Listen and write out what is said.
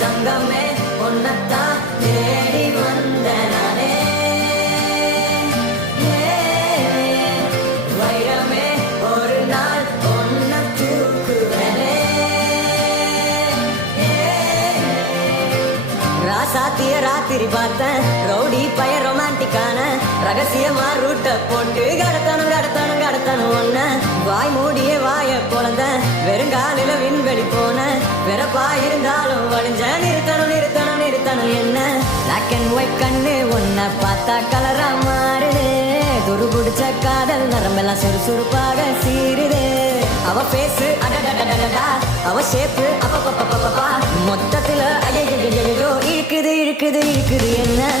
தங்கமே ஒன்னத்தான் தேடி வந்த வைரமே ஒரு நாள் ஒன்ன தூக்குவனே ராசாத்திய ராத்திரி பார்த்தேன் ரவுடி பய ரொமான்டிக்கான ரகசியமா ரூட்ட போட்டு கடத்தணும் கடத்தணும் கடத்தணும் ஒன்ன வாய் மூடிய வாய குழந்த வெறுங்காலில விண்வெளி போன வெறப்பா இருந்தாலும் வழிஞ்ச நிறுத்தணும் நிறுத்தணும் நிறுத்தணும். என்ன? பிளாக் அண்ட் ஒயிட் கண்ணு ஒன்ன பார்த்தா கலரா மாறுது. துரு பிடிச்ச காதல் நரம்பெல்லாம் சுறுசுறுப்பாக சீருது அவ பேசு அடடடடடடா. அவ ஷேப்பு அப்பப்பப்பப்பப்பா மொத்தத்துல ஐயோ இழுக்குது இழுக்குது இழுக்குது. என்ன?